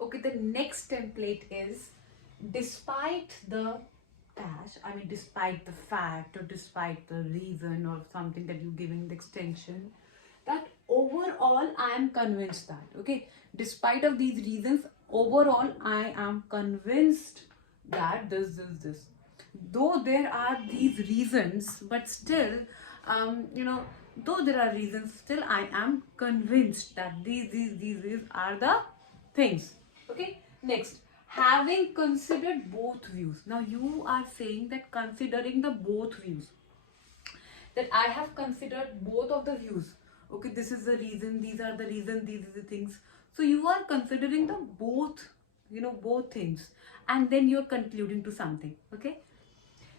Okay, the next template is despite the dash, I mean despite the fact or despite the reason or something that you're giving the extension, that overall I am convinced that, okay, despite of these reasons, overall I am convinced that this. Though there are these reasons, but still, though there are reasons, still I am convinced that these are the things. Okay, next, having considered both views. Now you are saying that considering the both views, that I have considered both of the views. Okay, this is the reason, these are the reason, these are the things. So you are considering the both, both things, and then you're concluding to something. Okay,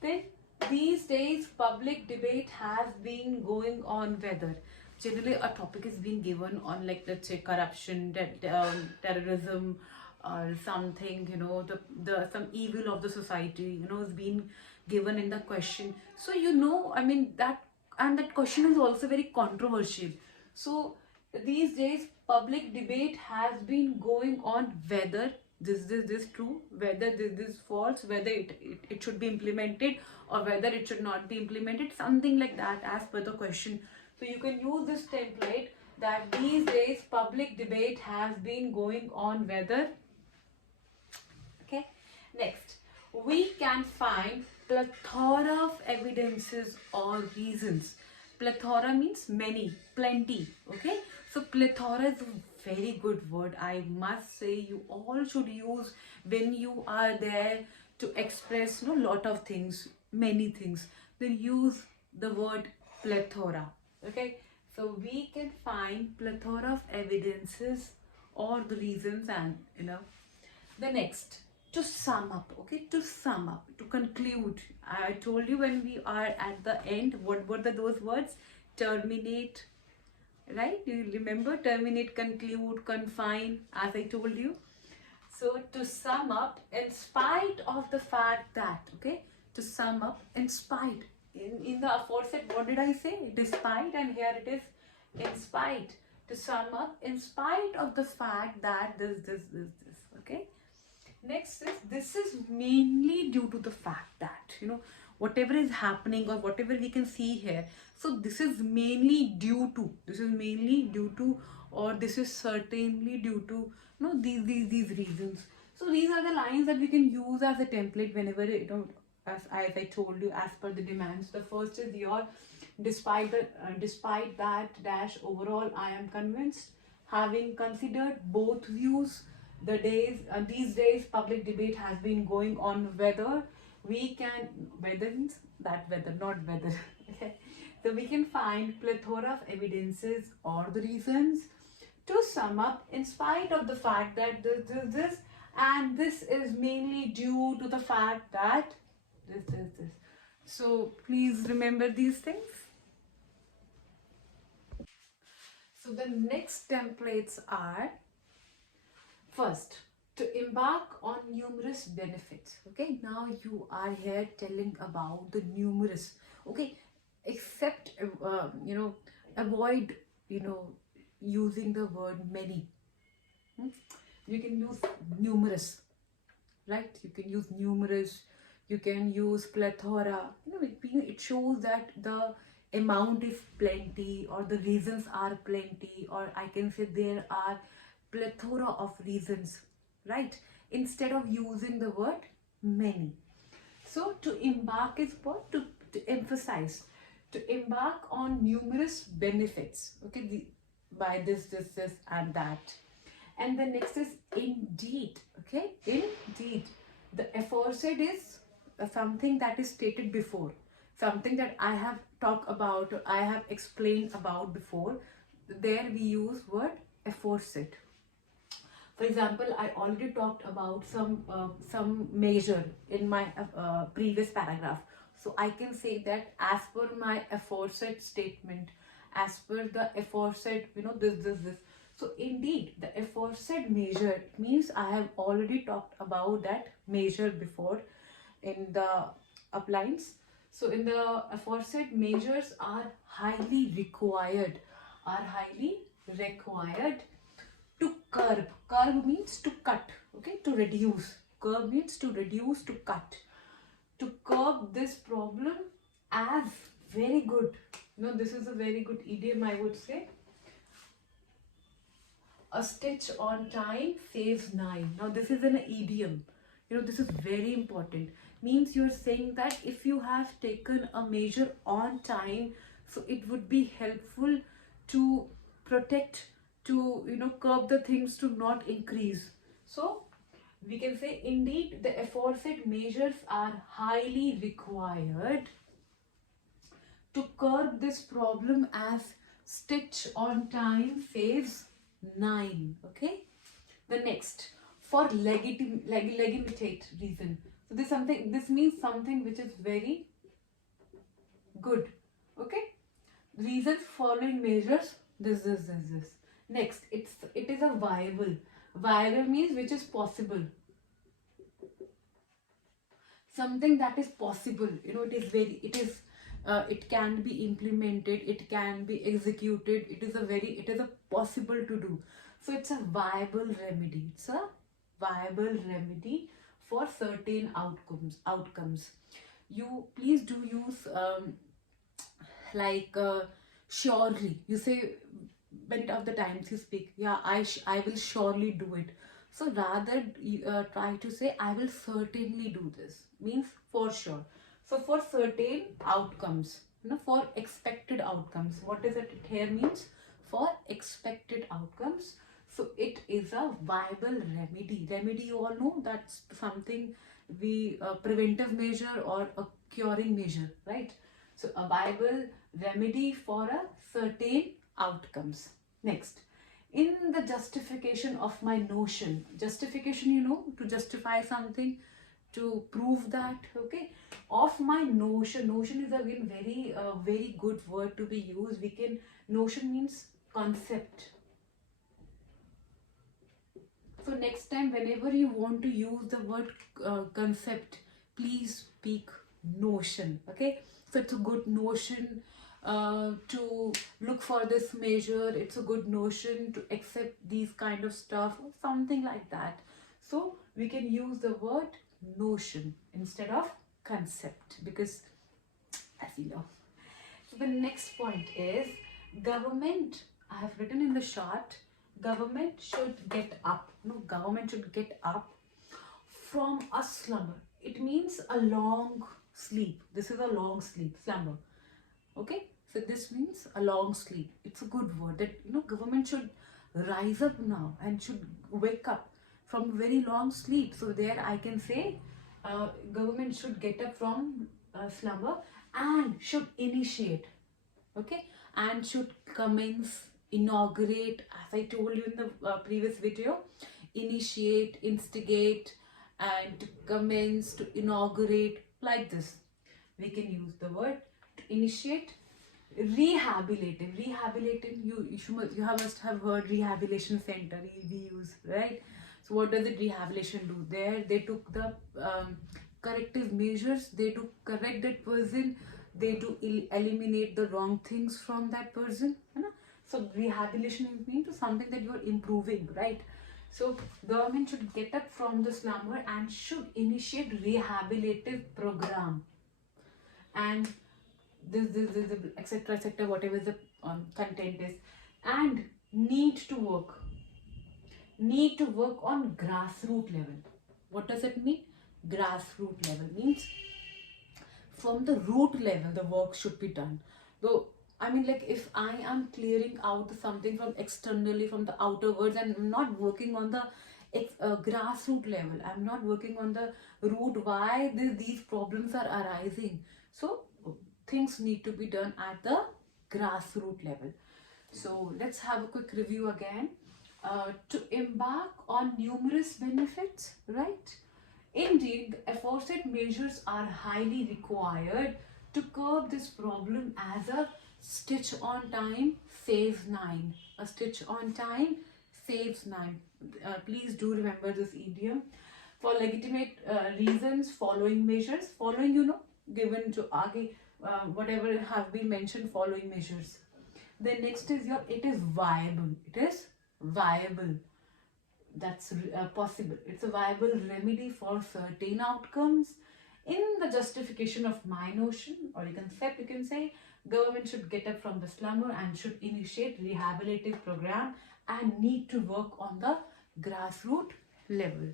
then these days public debate has been going on whether generally a topic is being given on, like, let's say corruption, terrorism, or something, the some evil of the society, is being given in the question. So I mean that, and that question is also very controversial. So these days public debate has been going on whether this true, whether this false, whether it should be implemented or whether it should not be implemented, something like that as per the question. So you can use this template, that these days public debate has been going on whether. Okay, next, we can find plethora of evidences or reasons. Plethora means many, plenty. Okay, so plethora is a very good word. I must say you all should use when you are there to express lot of things, many things. Then use the word plethora. Okay, so we can find plethora of evidences or the reasons, and the next, to sum up. Okay, to sum up, to conclude, I told you when we are at the end, what were those words? Terminate, right? Do you remember? Terminate, conclude, confine, as I told you. So to sum up, in spite of the fact that, okay, to sum up, in spite, in the aforesaid, what did I say? Despite, and here it is in spite. To sum up, in spite of the fact that this, okay. Next is, this is mainly due to the fact that, whatever is happening or whatever we can see here, so this is mainly due to, or this is certainly due to, these reasons. So these are the lines that we can use as a template whenever, as I told you, as per the demands. The first is your despite that dash, overall I am convinced, having considered both views, these days public debate has been going on whether we can, whether means that whether, not whether. Okay, so we can find plethora of evidences or the reasons. To sum up, in spite of the fact that this and this is mainly due to the fact that this. So please remember these things. So the next templates are, first, to embark on numerous benefits. Okay, now you are here telling about the numerous. Okay, except avoid using the word many. You can use numerous, right? You can use numerous, you can use plethora. It shows that the amount is plenty, or the reasons are plenty, or I can say there are plethora of reasons, right? Instead of using the word many. So to embark is what? To emphasize, to embark on numerous benefits. Okay, by this and that. And the next is indeed. Okay, indeed. The aforesaid is something that is stated before, something that I have talked about, or I have explained about before. There we use word aforesaid. For example, I already talked about some measure in my previous paragraph. So I can say that as per my aforesaid statement, as per the aforesaid, this. So indeed, the aforesaid measure means I have already talked about that measure before in the uplines. So in the aforesaid, measures are highly required, to curb curb means to cut, okay, to reduce. Curb means to reduce, to cut. To curb this problem as very good. This is a very good idiom, I would say. A stitch on time saves nine. Now this is an idiom. This is very important. Means you're saying that if you have taken a measure on time, so it would be helpful to protect, to curb the things to not increase. So we can say, indeed, the aforesaid measures are highly required to curb this problem as stitch on time saves 9. Okay. The next, for legitimate reason. So this means something which is very good. Okay. Reasons following measures, this. Next, it is a viable. Viable means which is possible. Something that is possible. It can be implemented, it can be executed, it is a possible to do. So it's a viable remedy. It's a viable remedy for certain outcomes. You please do use surely. You say many of the times you speak, yeah, I will surely do it. So rather try to say, I will certainly do this. Means for sure. So for certain outcomes, for expected outcomes. What does it here means? For expected outcomes. So it is a viable remedy. Remedy, you all know, that's something we preventive measure or a curing measure, right? So a viable remedy for a certain outcomes. Next, in the justification of my notion. Justification, to justify something, to prove that, okay, of my notion. Notion is again very good word to be used. Notion means concept. So next time whenever you want to use the word concept, please speak notion. Okay, so it's a good notion to look for this measure. It's a good notion to accept these kind of stuff, or something like that. So we can use the word notion instead of concept, because as you know. So the next point is government. I have written in the chart, government should get up. Government should get up from a slumber. It means a long sleep. This is a long sleep, slumber. Okay, so this means a long sleep. It's a good word that government should rise up now and should wake up from a very long sleep. So there I can say government should get up from slumber and should initiate, okay, and should commence, inaugurate, as I told you in the previous video, initiate, instigate, and to commence, to inaugurate, like this. We can use the word to initiate. Rehabilitative. You must have heard rehabilitation center, we use, right? So what does it rehabilitation do? There they took the corrective measures, they to correct that person, they to eliminate the wrong things from that person. So rehabilitation means something that you are improving, right? So government should get up from the slumber and should initiate rehabilitative program, and this etc, whatever the content is, and need to work on grassroots level. What does it mean? Grassroots level means from the root level the work should be done. Though like if I am clearing out something from externally, from the outer words, and I'm not working on the grassroots level, I'm not working on the root why these problems are arising. So things need to be done at the grassroots level. So let's have a quick review again. To embark on numerous benefits, right? Indeed, the aforesaid measures are highly required to curb this problem as a stitch on time saves 9. A stitch on time saves 9. Please do remember this idiom. For legitimate reasons, following measures. Following, given to whatever have been mentioned, following measures. Then next is it is viable. It is viable. that's possible. It's a viable remedy for certain outcomes. In the justification of my notion, or you can say government should get up from the slumber and should initiate rehabilitative program and need to work on the grassroots level.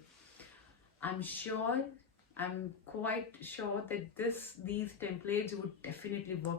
I'm quite sure that these templates would definitely work